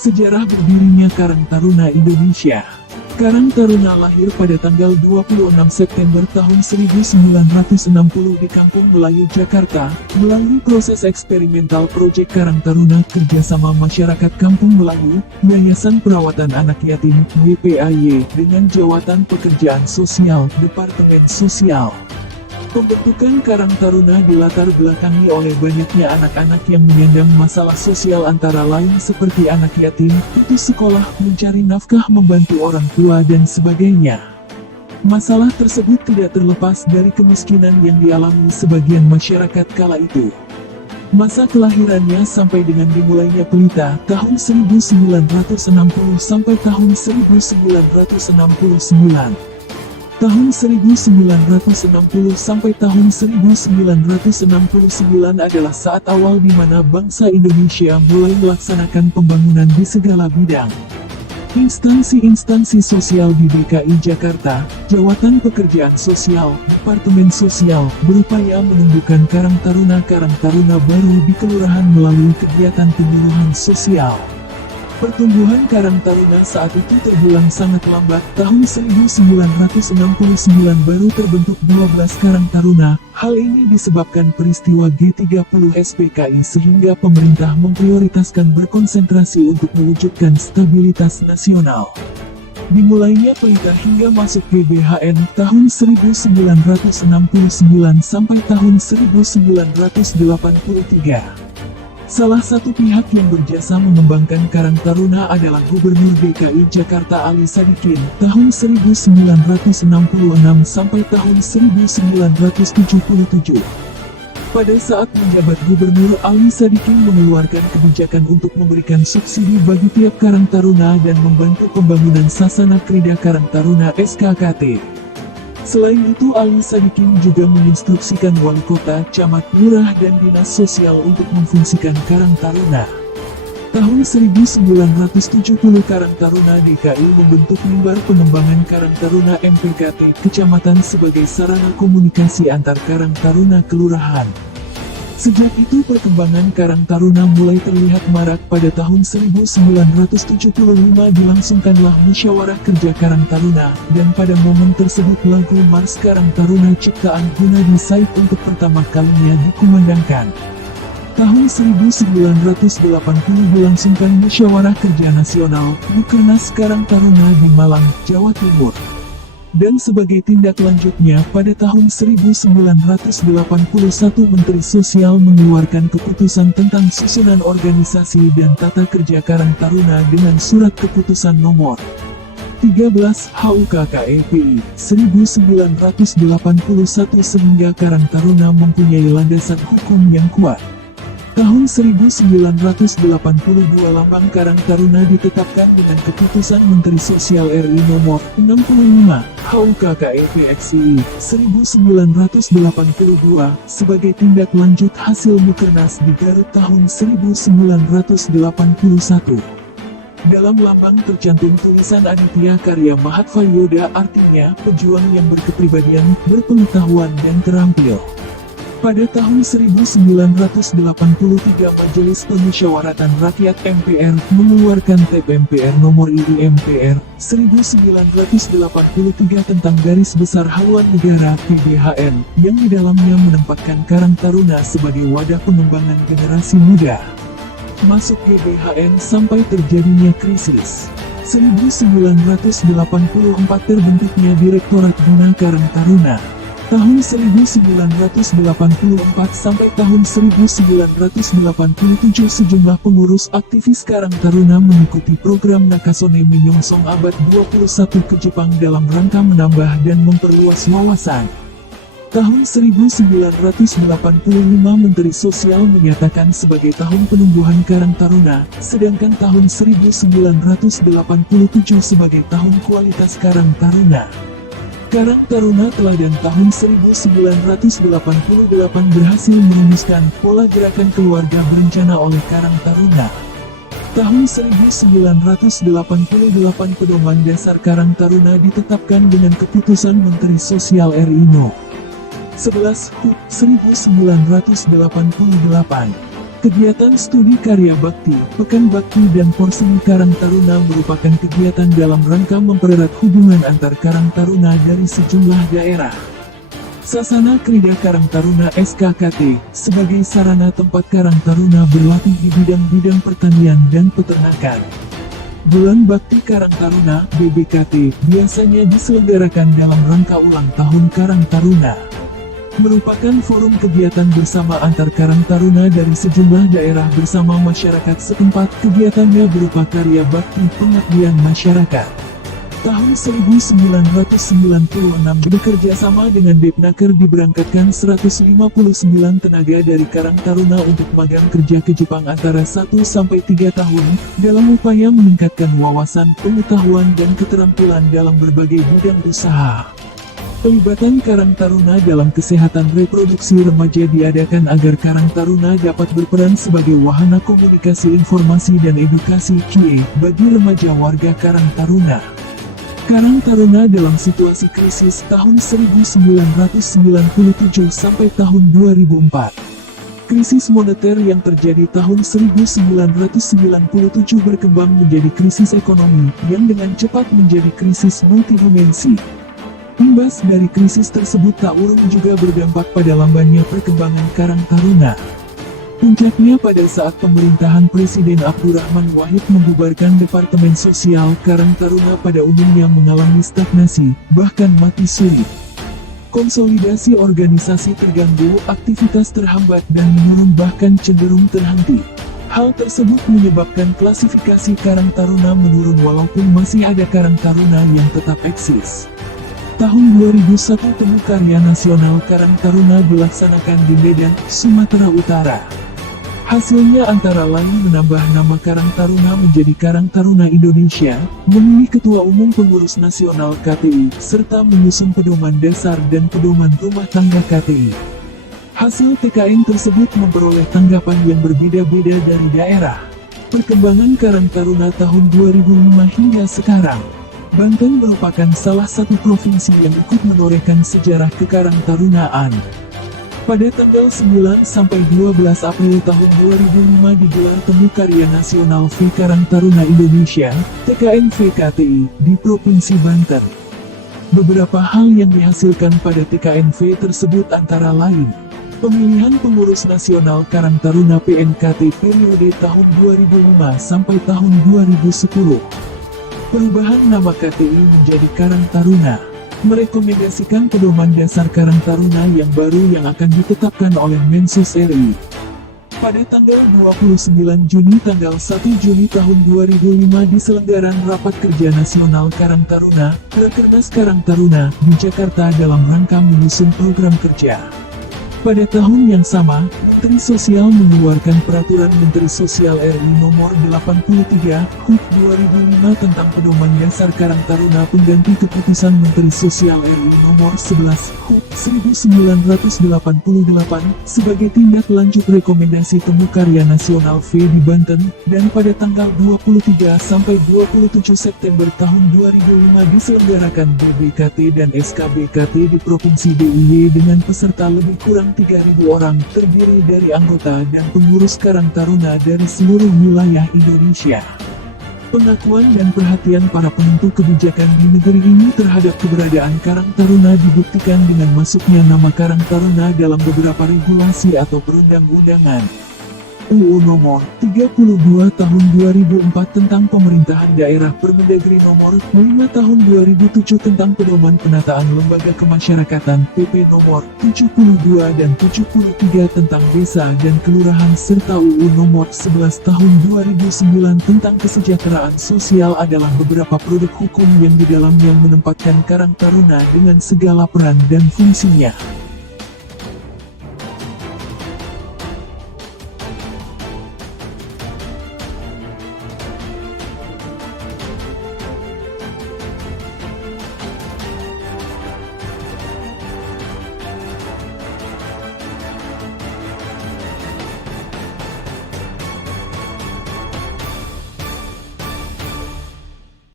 Sejarah berdirinya Karang Taruna Indonesia. Karang Taruna lahir pada tanggal 26 September tahun 1960 di Kampung Melayu, Jakarta, melalui proses eksperimental Proyek Karang Taruna kerjasama masyarakat Kampung Melayu, Yayasan Perawatan Anak Yatim, YPAY, dengan Jawatan Pekerjaan Sosial, Departemen Sosial. Pembentukan Karang Taruna dilatar belakangi oleh banyaknya anak-anak yang menyandang masalah sosial antara lain seperti anak yatim, putus sekolah, mencari nafkah, membantu orang tua dan sebagainya. Masalah tersebut tidak terlepas dari kemiskinan yang dialami sebagian masyarakat kala itu. Masa kelahirannya sampai dengan dimulainya pelita tahun 1960 sampai tahun 1969. Tahun 1960 sampai tahun 1969 adalah saat awal di mana bangsa Indonesia mulai melaksanakan pembangunan di segala bidang. Instansi-instansi sosial di DKI Jakarta, Jawatan Pekerjaan Sosial, Departemen Sosial, berupaya menumbuhkan Karang Taruna baru di kelurahan melalui kegiatan penyuluhan sosial. Pertumbuhan Karang Taruna saat itu terbilang sangat lambat. Tahun 1969 baru terbentuk 12 Karang Taruna. Hal ini disebabkan peristiwa G30 SPKI sehingga pemerintah memprioritaskan berkonsentrasi untuk mewujudkan stabilitas nasional. Dimulainya pelita hingga masuk GBHN tahun 1969 sampai tahun 1983. Salah satu pihak yang berjasa mengembangkan Karang Taruna adalah Gubernur DKI Jakarta Ali Sadikin tahun 1966 sampai tahun 1977. Pada saat menjabat Gubernur, Ali Sadikin mengeluarkan kebijakan untuk memberikan subsidi bagi tiap Karang Taruna dan membantu pembangunan Sasana Krida Karang Taruna SKKT. Selain itu, Ali Sadikin juga menginstruksikan wali kota, camat, lurah, dan dinas sosial untuk memfungsikan Karang Taruna. Tahun 1970 Karang Taruna DKI membentuk Mimbar Pengembangan Karang Taruna MPKT Kecamatan sebagai sarana komunikasi antar Karang Taruna kelurahan. Sejak itu perkembangan Karang Taruna mulai terlihat marak. Pada tahun 1975 dilangsungkanlah Musyawarah Kerja Karang Taruna, dan pada momen tersebut lagu Mars Karang Taruna ciptaan Gunadi Said untuk pertama kalinya dikumandangkan. Tahun 1980 dilangsungkan Musyawarah Kerja Nasional, Mukernas Karang Taruna di Malang, Jawa Timur. Dan sebagai tindak lanjutnya, pada tahun 1981 Menteri Sosial mengeluarkan keputusan tentang susunan organisasi dan tata kerja Karang Taruna dengan surat keputusan nomor 13 HUKKEPI 1981 sehingga Karang Taruna mempunyai landasan hukum yang kuat. Tahun 1982 lambang Karang Taruna ditetapkan dengan keputusan Menteri Sosial RI nomor 65 HUKKEPXI 1982 sebagai tindak lanjut hasil Mukernas di Garut tahun 1981. Dalam lambang tercantum tulisan Aditya Karya Mahatma Yoda, artinya pejuang yang berkepribadian, berpengetahuan dan terampil. Pada tahun 1983 Majelis Permusyawaratan Rakyat MPR mengeluarkan TAP MPR nomor IIMPR 1983 tentang Garis Besar Haluan Negara (GBHN) yang di dalamnya menempatkan Karang Taruna sebagai wadah pengembangan generasi muda. Masuk GBHN sampai terjadinya krisis. 1984 terbentuknya Direktorat Bina Karang Taruna. Tahun 1984 sampai tahun 1987 sejumlah pengurus aktivis Karang Taruna mengikuti program Nakasone Menyongsong Abad 21 ke Jepang dalam rangka menambah dan memperluas wawasan. Tahun 1985 Menteri Sosial menyatakan sebagai tahun penumbuhan Karang Taruna, sedangkan tahun 1987 sebagai tahun kualitas Karang Taruna. Karang Taruna Teladan tahun 1988 berhasil merumuskan pola gerakan keluarga berencana oleh Karang Taruna. Tahun 1988 Pedoman Dasar Karang Taruna ditetapkan dengan keputusan Menteri Sosial RI No. 11 HUT 1988. Kegiatan studi karya bakti, Pekan Bakti dan Porseni Karang Taruna merupakan kegiatan dalam rangka mempererat hubungan antar Karang Taruna dari sejumlah daerah. Sasana Krida Karang Taruna SKKT, sebagai sarana tempat Karang Taruna berlatih di bidang-bidang pertanian dan peternakan. Bulan Bakti Karang Taruna (BBKT) biasanya diselenggarakan dalam rangka ulang tahun Karang Taruna. Merupakan forum kegiatan bersama antar Karang Taruna dari sejumlah daerah bersama masyarakat setempat. Kegiatannya berupa karya bakti pengabdian masyarakat. Tahun 1996 bekerja sama dengan Depnaker diberangkatkan 159 tenaga dari Karang Taruna untuk magang kerja ke Jepang antara 1-3 tahun, dalam upaya meningkatkan wawasan, pengetahuan dan keterampilan dalam berbagai bidang usaha. Pelibatan Karang Taruna dalam kesehatan reproduksi remaja diadakan agar Karang Taruna dapat berperan sebagai wahana komunikasi informasi dan edukasi (QA) bagi remaja warga Karang Taruna. Karang Taruna dalam situasi krisis tahun 1997 sampai tahun 2004. Krisis moneter yang terjadi tahun 1997 berkembang menjadi krisis ekonomi yang dengan cepat menjadi krisis multidimensi. Imbas dari krisis tersebut tak urung juga berdampak pada lambannya perkembangan Karang Taruna. Puncaknya pada saat pemerintahan Presiden Abdurrahman Wahid membubarkan Departemen Sosial. Karang Taruna pada umumnya mengalami stagnasi, bahkan mati suri. Konsolidasi organisasi terganggu, aktivitas terhambat dan menurun bahkan cenderung terhenti. Hal tersebut menyebabkan klasifikasi Karang Taruna menurun walaupun masih ada Karang Taruna yang tetap eksis. Tahun 2001 Temu Karya Nasional Karang Taruna dilaksanakan di Medan, Sumatera Utara. Hasilnya antara lain menambah nama Karang Taruna menjadi Karang Taruna Indonesia, memilih Ketua Umum Pengurus Nasional KTI, serta menyusun pedoman dasar dan pedoman rumah tangga KTI. Hasil TKN tersebut memperoleh tanggapan yang berbeda-beda dari daerah. Perkembangan Karang Taruna tahun 2005 hingga sekarang. Banten merupakan salah satu provinsi yang ikut menorehkan sejarah kekarang tarunaan. Pada tanggal 9-12 April tahun 2005 digelar Temu Karya Nasional V Karang Taruna Indonesia, TKN VKTI, di Provinsi Banten. Beberapa hal yang dihasilkan pada TKN V tersebut antara lain: pemilihan pengurus nasional Karang Taruna PNKT periode tahun 2005 sampai tahun 2010. Perubahan nama KTI menjadi Karang Taruna. Merekomendasikan pedoman dasar Karang Taruna yang baru yang akan ditetapkan oleh Mensos RI. Pada tanggal 29 Juni tanggal 1 Juni tahun 2005 diselenggaran Rapat Kerja Nasional Karang Taruna, Rakernas Karang Taruna, di Jakarta dalam rangka menyusun program kerja. Pada tahun yang sama, Menteri Sosial mengeluarkan Peraturan Menteri Sosial RI Nomor 83, HUK 2005 tentang Pedoman Dasar Karang Taruna pengganti Keputusan Menteri Sosial RI Nomor 11, HUK 1988, sebagai tindak lanjut rekomendasi Temu Karya Nasional V di Banten, dan pada tanggal 23 sampai 27 September tahun 2005 diselenggarakan BBKT dan SKBKT di Provinsi DIY dengan peserta lebih kurang 3.000 orang, terdiri dari anggota dan pengurus Karang Taruna dari seluruh wilayah Indonesia. Pengakuan dan perhatian para penentu kebijakan di negeri ini terhadap keberadaan Karang Taruna dibuktikan dengan masuknya nama Karang Taruna dalam beberapa regulasi atau perundang-undangan. UU Nomor 32 Tahun 2004 tentang Pemerintahan Daerah, Permendagri Nomor 5 Tahun 2007 tentang Pedoman Penataan Lembaga Kemasyarakatan, PP Nomor 72 dan 73 tentang Desa dan Kelurahan, serta UU Nomor 11 Tahun 2009 tentang Kesejahteraan Sosial adalah beberapa produk hukum yang di dalamnya menempatkan Karang Taruna dengan segala peran dan fungsinya.